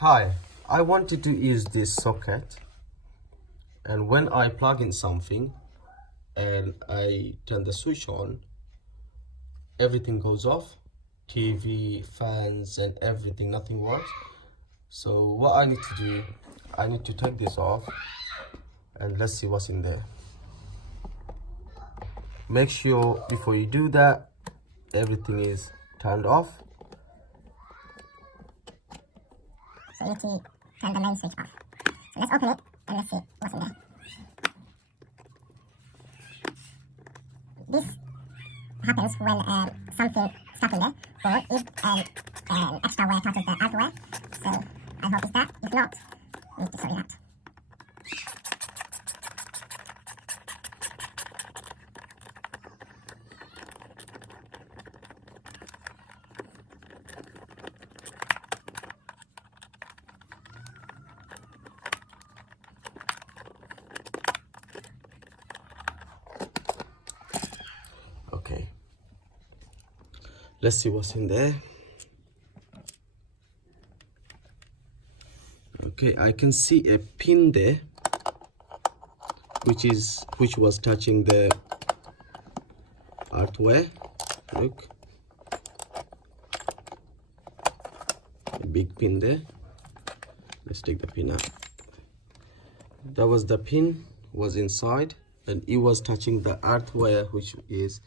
Hi, I wanted to use this socket, and when I plug in something and I turn the switch on, everything goes off. TV, fans and everything, nothing works. So what I need to do, I need to take this off and let's see what's in there. Make sure before you do that, everything is turned off. So you need to turn the main switch off. So let's open it and let's see what's in there. This happens when something stuck in there, or if an extra wire touches the outer wire. So I hope it's that. If not, we need to sort it out. Okay, let's see what's in there. Okay, I can see a pin there which was touching the hardware. Look, a big pin there. Let's take the pin out. That was the pin was inside, and it was touching the hardware, which is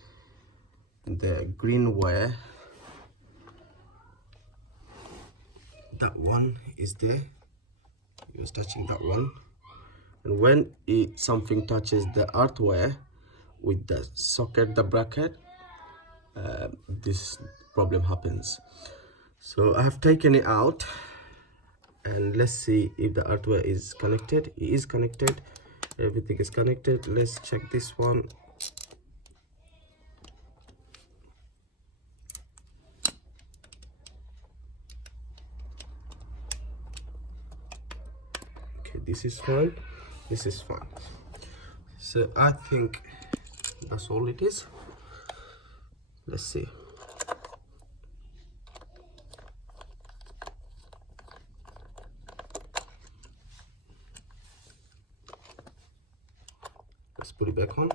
the green wire. That one is there. It was touching that one, and when something touches the hardware with the socket, the bracket, this problem happens. So I have taken it out, and let's see if the hardware is connected. It is connected, everything is connected. Let's check this one. Okay, this is fine, this is fine. So I think that's all it is. Let's see. Let's put it back on.